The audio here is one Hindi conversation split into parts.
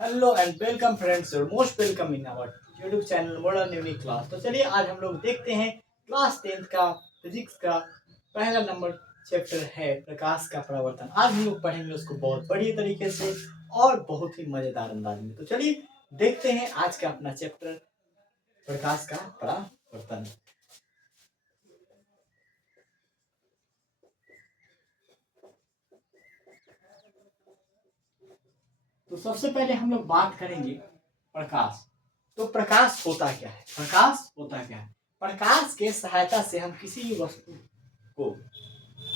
Hello and welcome friends, your most welcome in our YouTube channel modern unique class. तो चलिए आज हम लोग देखते हैं क्लास 10th का फिजिक्स का पहला नंबर चैप्टर है प्रकाश का परावर्तन। आज हम लोग पढ़ेंगे उसको बहुत बढ़िया तरीके से और बहुत ही मजेदार अंदाज में। तो चलिए देखते हैं आज का अपना चैप्टर प्रकाश का परावर्तन। तो सबसे पहले हम लोग बात करेंगे प्रकाश। तो प्रकाश होता क्या है? प्रकाश होता क्या है? प्रकाश के सहायता से हम किसी भी वस्तु को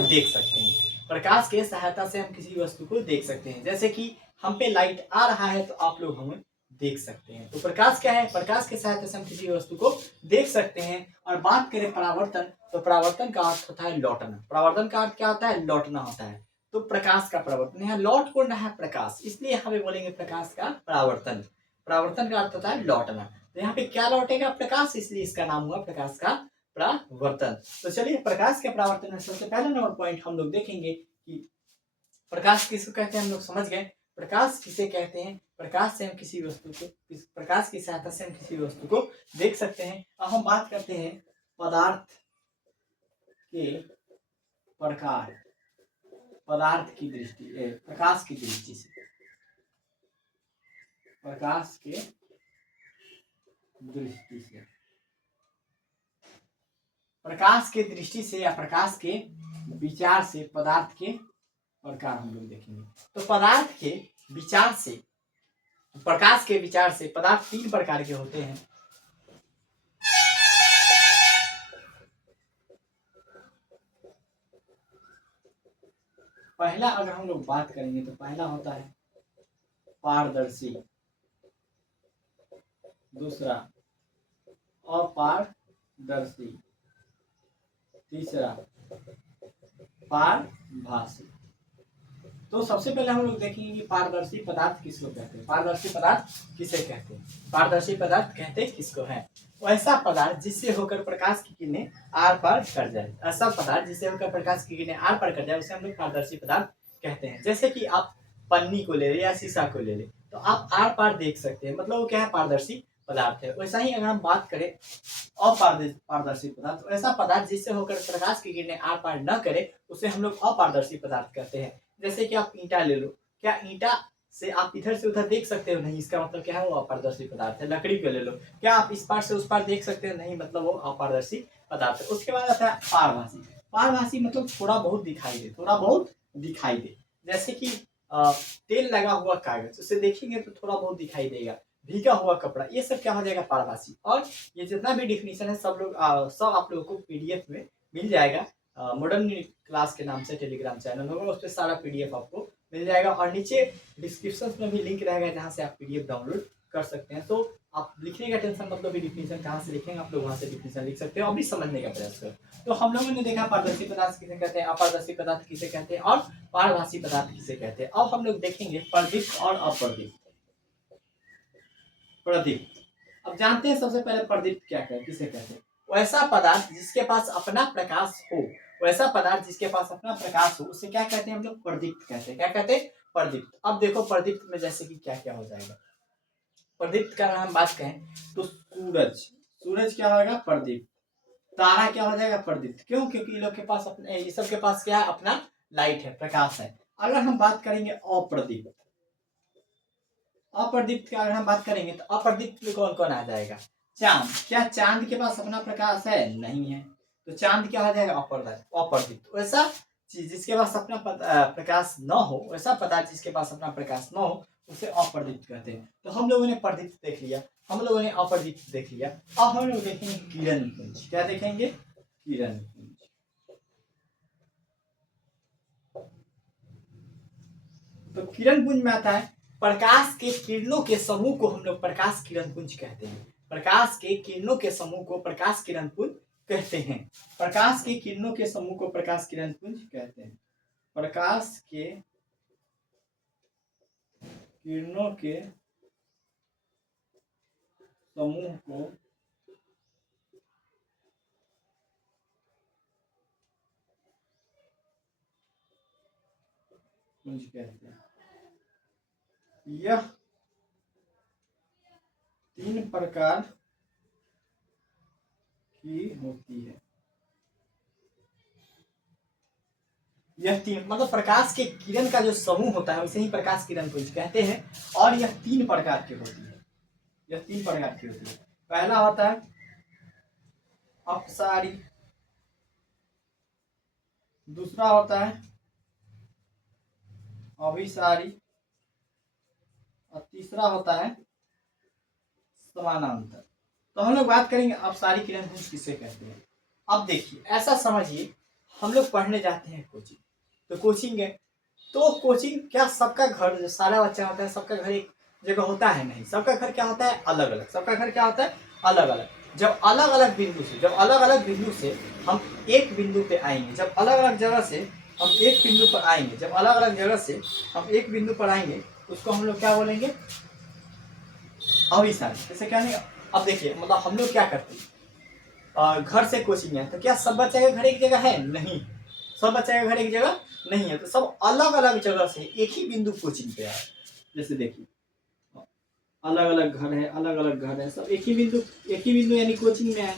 देख सकते हैं। प्रकाश के सहायता से हम किसी वस्तु को देख सकते हैं। जैसे कि हम पे लाइट आ रहा है तो आप लोग हमें देख सकते हैं। तो प्रकाश क्या है? प्रकाश के सहायता से हम किसी वस्तु को देख सकते हैं। और बात करें परावर्तन, तो परावर्तन का अर्थ होता है लौटना। परावर्तन का अर्थ क्या होता है? लौटना होता है। तो प्रकाश का परावर्तन, यहाँ लौट कौन रहा है? प्रकाश, इसलिए हमें बोलेंगे प्रकाश का परावर्तन। परावर्तन का अर्थ होता है लौटना। तो यहाँ पे क्या लौटेगा? प्रकाश, इसलिए इसका नाम हुआ प्रकाश का परावर्तन। तो चलिए प्रकाश के परावर्तन में सबसे पहला नंबर पॉइंट हम लोग देखेंगे कि प्रकाश किसको कहते हैं। हम लोग समझ गए प्रकाश किसे कहते हैं। प्रकाश से हम किसी वस्तु को, प्रकाश की सहायता से हम किसी वस्तु को देख सकते हैं। अब हम बात करते हैं पदार्थ के प्रकार, पदार्थ की दृष्टि, प्रकाश की दृष्टि से, प्रकाश के दृष्टि से, प्रकाश के दृष्टि से या प्रकाश के विचार से पदार्थ के प्रकार हम लोग देखेंगे। तो पदार्थ के विचार से, प्रकाश के विचार से पदार्थ तीन प्रकार के होते हैं। पहला अगर हम लोग बात करेंगे तो पहला होता है पारदर्शी, दूसरा अपारदर्शी, तीसरा पारभासी। तो सबसे पहले हम लोग देखेंगे कि पारदर्शी पदार्थ किसको कहते हैं। पारदर्शी पदार्थ किसे कहते हैं? पारदर्शी पदार्थ कहते किसको है? ऐसा पदार्थ जिससे होकर प्रकाश की किरणें आर पार कर जाए। ऐसा पदार्थ जिससे होकर प्रकाश की किरणें आर पार कर जाए उसे हम लोग पारदर्शी पदार्थ कहते हैं। जैसे कि आप पन्नी को ले ले या शीशा को ले ले तो आप आर पार देख सकते हैं, मतलब वो क्या है? पारदर्शी पदार्थ है। वैसा ही अगर हम बात करें अपारदर्शी पदार्थ, ऐसा पदार्थ जिससे होकर प्रकाश की किरणें आर पार न करे उसे हम लोग अपारदर्शी पदार्थ कहते हैं। जैसे कि आप ईंटा ले लो, क्या ईंटा से आप इधर से उधर देख सकते हो? नहीं, इसका मतलब क्या है? वो अपारदर्शी पदार्थ है। लकड़ी को ले लो, क्या आप इस पार से उस पार देख सकते हो? नहीं, मतलब वो अपारदर्शी पदार्थ है। उसके बाद आता है पारभासी। पारभासी मतलब थोड़ा बहुत दिखाई दे, थोड़ा बहुत दिखाई दे। जैसे कि तेल लगा हुआ कागज, उसे देखेंगे तो थोड़ा बहुत दिखाई देगा। भीगा हुआ कपड़ा, ये सब क्या हो जाएगा? पारभासी। और ये जितना भी डिफिनीशन है सब आप लोगों को पीडीएफ में मिल जाएगा। मॉडर्न क्लास के नाम से टेलीग्राम चैनल होगा, उस पर सारा पीडीएफ आपको मिल जाएगा। और नीचे डिस्क्रिप्शन में भी लिंक रहेगा जहाँ से आप पीडीएफ डाउनलोड कर सकते हैं। तो आप लिखने का टेंशन मतलब डिफिनीशन कहाँ से लिखेंगे, आप लोग वहाँ से डिफिनीशन लिख सकते हैं और भी समझने का प्रयास करें। तो हम लोगों ने देखा पारदर्शी पदार्थ किसे कहते हैं, अपारदर्शी पदार्थ किसे कहते हैं और पारभासी पदार्थ किसे कहते हैं। अब हम लोग देखेंगे प्रदीप्त और अप्रदीप्त। प्रदीप्त, अब जानते हैं सबसे पहले प्रदीप्त क्या कहते, किसे कहते हैं? वैसा पदार्थ जिसके पास अपना प्रकाश हो, वैसा पदार्थ जिसके पास अपना प्रकाश हो उसे क्या कहते हैं? हम लोग प्रदीप्त कहते हैं। क्या कहते हैं? प्रदीप्त। अब देखो प्रदीप्त में जैसे कि क्या क्या हो जाएगा। प्रदीप्त का हम बात करें तो सूरज, सूरज क्या होगा? प्रदीप्त। तारा क्या हो जाएगा? प्रदीप्त। क्यों? क्योंकि ये लोग के पास अपने, ये सब के पास क्या है? अपना लाइट है, प्रकाश है। अगर हम बात करेंगे अप्रदीप्त, अप्रदीप्त की अगर हम बात करेंगे तो अप्रदीप्त में कौन कौन आ जाएगा? चांद। क्या चांद के पास अपना प्रकाश है? नहीं है। तो चांद क्या हो जाएगा? अप्रदीप्त। वैसा चीज जिसके पास अपना प्रकाश न हो, वैसा पदार्थ जिसके पास अपना प्रकाश न हो उसे अप्रदीप्त कहते हैं। तो हम लोगों ने प्रदीप्त देख लिया, हम लोगों ने अप्रदीप्त देख लिया। अब हम लोग देखेंगे किरण पुंज। क्या देखेंगे? किरण पुंज। तो किरण पुंज में आता है प्रकाश के किरणों के समूह को हम लोग प्रकाश किरण पुंज कहते हैं। प्रकाश के किरणों के समूह को प्रकाश किरण पुंज कहते हैं। प्रकाश के किरणों के समूह को प्रकाश किरण पुंज कहते हैं। प्रकाश के किरणों के समूह को पुंज कहते हैं। यह तीन प्रकार की होती है। यह तीन मतलब प्रकाश के किरण का जो समूह होता है उसे ही प्रकाश किरण को कहते हैं। और यह तीन प्रकार की होती है। यह तीन प्रकार की होती है। पहला होता है अपसारी, दूसरा होता है अभिसारी, और तीसरा होता है समानांतर। तो हम लोग बात करेंगे अपसारी किरण पुंज किसे कहते हैं। अब देखिए ऐसा समझिए, हम लोग पढ़ने जाते हैं कोचिंग, तो कोचिंग है तो कोचिंग क्या सबका घर जो सारा बच्चा होता है सबका घर एक जगह होता है? नहीं, सबका घर क्या होता है? अलग अलग। सबका घर क्या होता है? अलग अलग। जब अलग अलग बिंदु से हम एक बिंदु पे आएंगे, जब अलग अलग जगह से हम एक बिंदु पर आएंगे, जब अलग अलग जगह से हम एक बिंदु पर आएंगे उसको हम लोग क्या बोलेंगे? अभिसारी। जैसे क्या नहीं, अब देखिए मतलब हम लोग क्या करते हैं, घर से कोचिंग है तो क्या सब बच्चे का घर एक जगह है? नहीं, सब बच्चे का घर एक जगह नहीं है। तो सब अलग अलग जगह से एक ही बिंदु कोचिंग पे आए। जैसे देखिए अलग अलग घर है, अलग अलग घर है, सब एक ही बिंदु यानी कोचिंग में आए।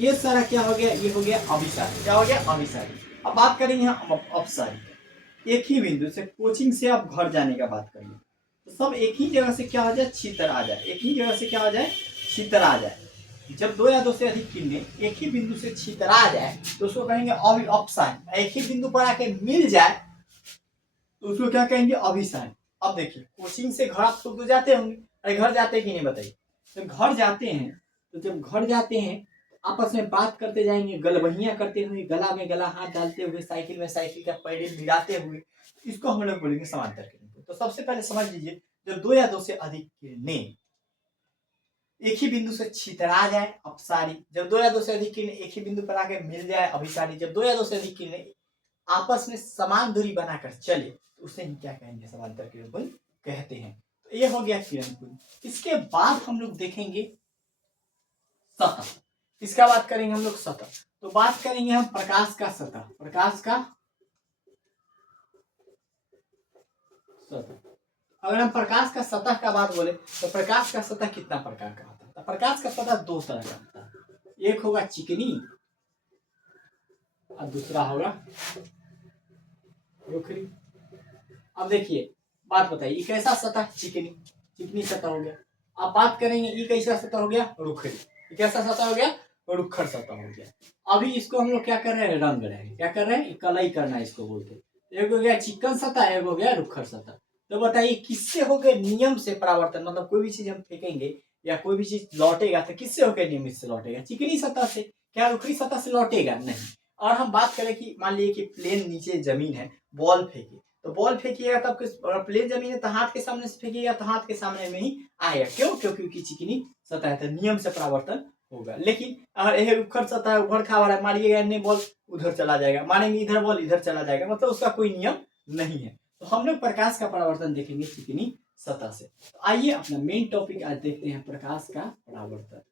ये सारा क्या हो गया? ये हो गया अभिसारी। क्या हो गया? अभिसारी। अब बात करेंगे हम अपसारी। एक ही बिंदु से कोचिंग से आप घर जाने का बात करेंगे तो सब एक ही जगह से क्या हो जाए? छितर आ जाए। एक ही जगह से क्या हो जाए? छितर आ जाए। जब दो या दो से अधिक किरणें एक ही बिंदु से छितरा जाए तो उसको कहेंगे अपसारी। एक ही बिंदु पर आके मिल जाए तो उसको क्या कहेंगे? अभिसारी। अब देखिए कोचिंग से घर आप तो जाते होंगे, अरे घर जाते हैं कि नहीं बताइए? तो घर जाते हैं तो जब घर जाते हैं आपस में बात करते जाएंगे, गलबहियां करते हुए, गला में गला हाथ डालते हुए, साइकिल में साइकिल का पैडल मिलाते हुए, इसको हम लोग बोलेंगे समांतर किरण। तो सबसे पहले समझ लीजिए, जब दो या दो से अधिक किरणें एक ही बिंदु से छितरा जाए अपसारी। जब दो या दो से अधिक किरणें एक ही बिंदु पर आके मिल जाए अभिसारी। जब दो या दो से अधिक किरणें आपस में समान दूरी बनाकर चले तो उसे हम क्या कहेंगे? समांतर किरण पुंज कहते हैं। तो ये हो गया किरण पुंज। इसके बाद हम लोग देखेंगे सतह। इसका बात करेंगे हम लोग सतह। तो बात करेंगे हम प्रकाश का सतह। प्रकाश का सतह, अगर हम प्रकाश का सतह का बात बोले तो प्रकाश का सतह कितना प्रकार का होता है? तो प्रकाश का सतह दो तरह का होता है। एक होगा चिकनी और दूसरा होगा रुखरी। अब देखिए बात बताइए, कैसा सतह? चिकनी सतह हो गया। अब बात करेंगे ये कैसा सतह हो गया? रुखरी। ये कैसा सतह हो गया? रुखर सतह हो गया। अभी इसको हम लोग क्या कर रहे हैं? रंग रहे हैं। क्या कर रहे हैं? कलई करना इसको बोलते हैं। एक हो गया चिकन सतह, एक हो गया रुखर सतह। तो बताइए किससे हो गए? नियम से परावर्तन। मतलब कोई भी चीज हम फेंकेंगे या कोई भी चीज लौटेगा तो किससे होकर नियमित से लौटेगा? चिकनी सतह से। क्या रुखरी सतह से लौटेगा? नहीं। और हम बात करें कि मान लीजिए कि प्लेन नीचे जमीन है, बॉल फेंके तो बॉल फेंकिएगा तब किस प्लेन जमीन है तो हाथ के सामने से फेंकिएगा तो हाथ के सामने में ही आएगा। क्यों? क्योंकि चिकनी सतह है तो नियम से परावर्तन होगा। लेकिन अगर यह उखड़ सतह है, उखड़ खा वाला मारिएगा नहीं बॉल उधर चला जाएगा, मारेंगे इधर बॉल इधर चला जाएगा, मतलब उसका कोई नियम नहीं है। तो हम लोग प्रकाश का परावर्तन देखेंगे चिकनी सतह से। तो आइए अपना मेन टॉपिक आज देखते हैं, प्रकाश का परावर्तन।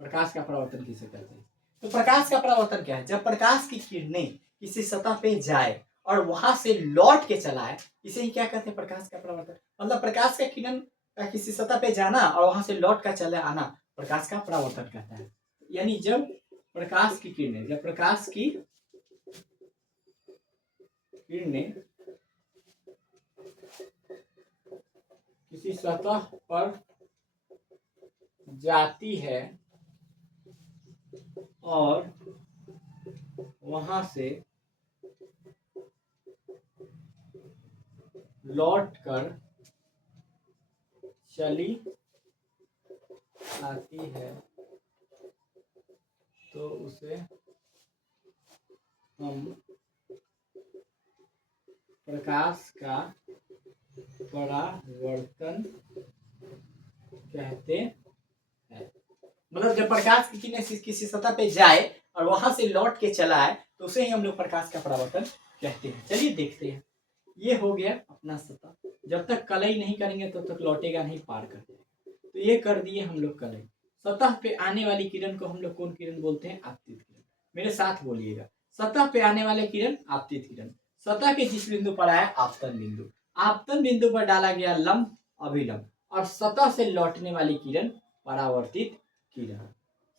प्रकाश का परावर्तन किसे कहते हैं? तो प्रकाश का परावर्तन क्या है? जब प्रकाश की किरणें किसी सतह पे जाए और वहां से लौट के चला है, इसे ही क्या कहते हैं? प्रकाश का परावर्तन। मतलब प्रकाश का किरण का किसी सतह पे जाना और वहां से लौट कर चले आना प्रकाश का परावर्तन कहता है। यानी जब प्रकाश की किरणें किसी सतह पर जाती है और वहां से लौट कर चली आती है तो उसे हम प्रकाश का परावर्तन कहते हैं। मतलब जब प्रकाश की किरणें किसी सतह पे जाए और वहां से लौट के चला आए तो उसे ही हम लोग प्रकाश का परावर्तन कहते हैं। चलिए देखते हैं। ये हो गया अपना सतह। जब तक कलई नहीं करेंगे तब तक लौटेगा नहीं, पार कर देगा। तो ये कर दिए हम लोग कलई। सतह पे आने वाली किरण को हम लोग कौन किरण बोलते हैं? आपतित किरण। मेरे साथ बोलिएगा, सतह पे आने वाले किरण आपतित किरण। सतह के जिस बिंदु पर आया आपतन बिंदु, आपतन बिंदु पर डाला गया लंब अभिलंब और सतह से लौटने वाली किरण परावर्तित किरण,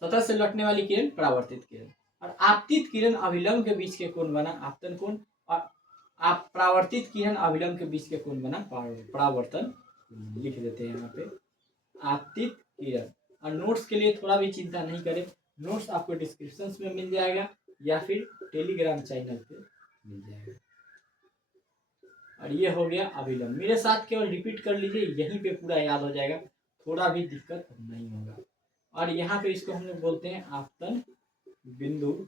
सतह से लौटने वाली किरण परावर्तित किरण, और आपतित किरण अभिलंब के बीच के कोण बना आपतन कोण, और आप परावर्तित किरण अभिलंब के बीच के कोण बना परावर्तन। लिख देते हैं यहाँ पे आपतित किरण। और नोट्स के लिए थोड़ा भी चिंता नहीं करें, नोट्स आपको डिस्क्रिप्शन में मिल जाएगा या फिर टेलीग्राम चैनल पे मिल जाएगा। और ये हो गया अभिलंब, मेरे साथ केवल रिपीट कर लीजिए, यहीं पे पूरा याद हो जाएगा, थोड़ा भी दिक्कत नहीं होगा। और यहाँ पे इसको हम लोग बोलते हैं आपतन बिंदु,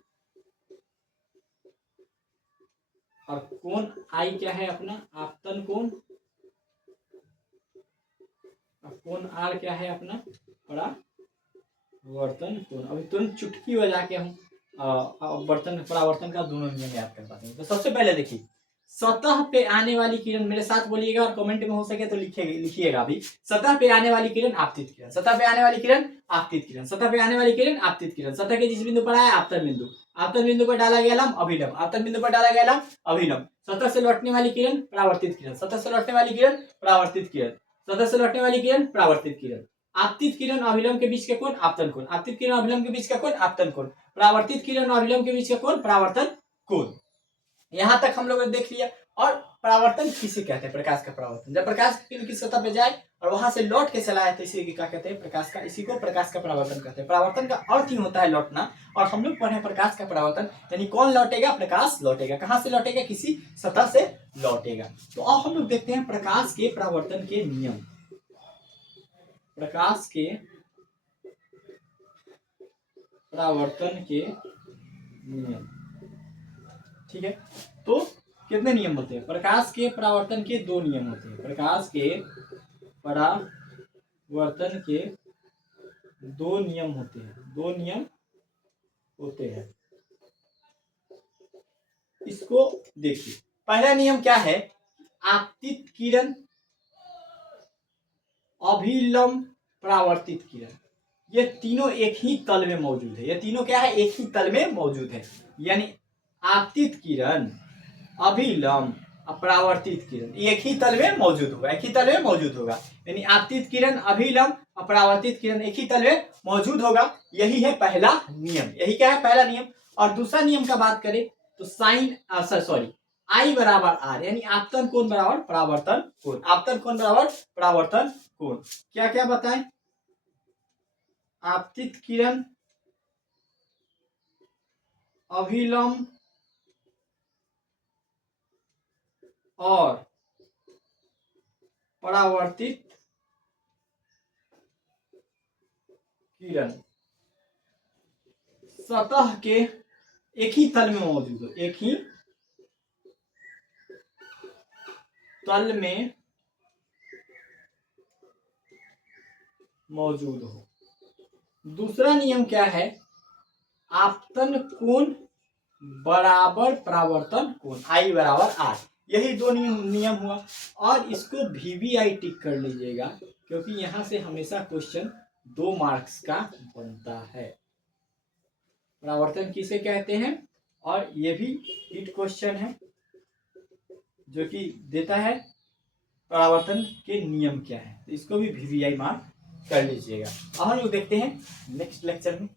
और कोण आई क्या है अपना आपतन कोण, और कोण आर क्या है अपना परावर्तन कोण। अभी तुरंत चुटकी बजा के हम परावर्तन का दोनों नियम याद कर पाते हैं। तो सबसे पहले देखिए, सतह पे आने वाली किरण, मेरे साथ बोलिएगा और कमेंट में हो सके तो लिखिएगा अभी। सतह पे आने वाली किरण आपतित किरण, सतह पे आने वाली किरण आपतित किरण, सतह पे आने वाली किरण आपतित किरण। सतह के जिस बिंदु पर आया आपतन बिंदु, आपतन बिंदु पर डाला गया लंब अभिलंब, आपतन बिंदु पर डाला गया लंब अभिलंब। सतह से लौटने वाली किरण परावर्तित किरण, सतह से लौटने वाली किरण परावर्तित किरण, सतह से लौटने वाली किरण परावर्तित किरण। आपतित किरण अभिलंब के बीच के कोण आपतन कोण, आपतित किरण अभिलंब के बीच का कोण आपतन कोण, परावर्तित किरण अभिलंब के बीच का कोण परावर्तन कोण। यहां तक हम लोगों ने देख लिया। और परावर्तन किसे कहते हैं, प्रकाश का परावर्तन, जब प्रकाश किरण की सतह पे जाए और वहां से लौट के चला आए तो इसी क्या कहते हैं, प्रकाश का, इसी को प्रकाश का परावर्तन कहते हैं। परावर्तन का अर्थ ही होता है लौटना, और हम लोग पढ़े प्रकाश का परावर्तन, यानी कौन लौटेगा, प्रकाश लौटेगा। कहां से लौटेगा, किसी सतह से लौटेगा। तो अब हम लोग देखते हैं प्रकाश के परावर्तन के नियम, प्रकाश के परावर्तन के नियम। ठीक है, तो कितने नियम होते हैं, प्रकाश के परावर्तन के दो नियम होते हैं, प्रकाश के परावर्तन के दो नियम होते हैं, दो नियम होते हैं। इसको देखिए, पहला नियम क्या है, आपतित किरण अभिलंब परावर्तित किरण, ये तीनों एक ही तल में मौजूद है। ये तीनों क्या है, एक ही तल में मौजूद है। यानी आपतित किरण अभिलंब अपरावर्तित किरण एक ही तल में मौजूद होगा, एक ही तल में मौजूद होगा। यानी आपतित किरण अभिलंब अपरावर्तित किरण एक ही तल में मौजूद होगा। यही है पहला नियम, यही क्या है, पहला नियम। और दूसरा नियम का बात करें तो साइन सॉरी आई बराबर आर, यानी आपतन कोण बराबर परावर्तन कोण, आपतन कोण बराबर परावर्तन कोण। क्या क्या बताएं, आपतित किरण अभिलंब और परावर्तित किरण सतह के एक ही तल में मौजूद हो, एक ही तल में मौजूद हो। दूसरा नियम क्या है, आपतन कोण बराबर परावर्तन कोण, आई बराबर आर। यही दो नियम हुआ। और इसको VVI टिक कर लीजिएगा, क्योंकि यहां से हमेशा क्वेश्चन 2 मार्क्स का बनता है। परावर्तन किसे कहते हैं, और ये भी हिट क्वेश्चन है जो कि देता है परावर्तन के नियम क्या है, तो इसको भी VVI मार्क कर लीजिएगा। अब हम लोग देखते हैं नेक्स्ट लेक्चर में।